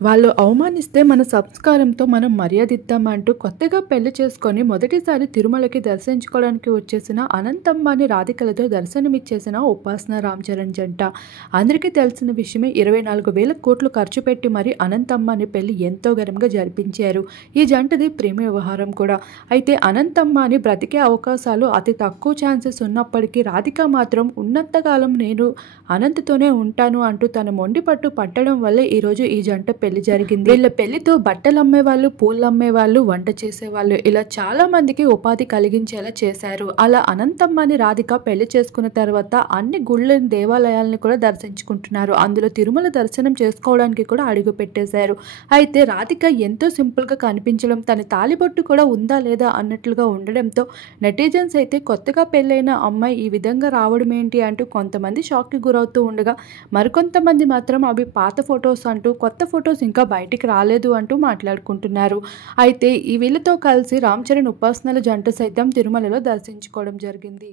వాళ్ళు అవమానిస్తే మన సంస్కారంతో మనం మర్యాదిద్దామంటూ కొత్తగా పెళ్లి చేసుకొని మొదటిసారి తిరుమలకి దర్శించుకోవడానికి వచ్చేసిన అనంతమ్మాని రాధికలతో దర్శనమిచ్చేసిన ఉపాసన రామ్ చరణ్ జంట. అందరికీ తెలిసిన విషయమే 24,000 కోట్లు ఖర్చు పెట్టి మరి అనంతమ్మాని పెళ్లి ఎంతో ఘనంగా జరిపించారు. ఈ జంటది ప్రేమ వ్యవహారం కూడా. అయితే అనంతమ్మాని బ్రతికే అవకాశాలు అతి తక్కువ ఛాన్సెస్ ఉన్నప్పటికీ రాధిక మాత్రం ఉన్నంతకాలం నేను అనంతతోనే ఉంటాను అంటూ తన మొండి పట్టు పట్టడం వల్లే ఈరోజు ఈ జంట పెళ్లి జరిగింది. వీళ్ళ పెళ్లితో బట్టలు అమ్మేవాళ్ళు, పూలు అమ్మేవాళ్ళు, వంట చేసేవాళ్ళు ఇలా చాలా మందికి ఉపాధి కలిగించేలా చేశారు. అలా అనంతమ్మాని రాధిక పెళ్లి చేసుకున్న తర్వాత అన్ని గుళ్ళని, దేవాలయాలను కూడా దర్శించుకుంటున్నారు. అందులో తిరుమల దర్శనం చేసుకోవడానికి కూడా అడుగు పెట్టేశారు. అయితే రాధిక ఎంతో సింపుల్ గా కనిపించడం, తన తాలిబొట్టు కూడా ఉందా లేదా అన్నట్లుగా ఉండడంతో నెటిజన్స్ అయితే కొత్తగా పెళ్ళైన అమ్మాయి ఈ విధంగా రావడం ఏంటి అంటూ కొంతమంది షాక్ కి గురవుతూ ఉండగా, మరికొంతమంది మాత్రం అవి పాత ఫొటోస్ అంటూ, కొత్త ఫొటోస్ ఇంకా బయటికి రాలేదు అంటూ మాట్లాడుకుంటున్నారు. అయితే ఈ వీళ్ళతో కలిసి రామ్ చరణ్ ఉపాసనల జంట సైతం తిరుమలలో దర్శించుకోవడం జరిగింది.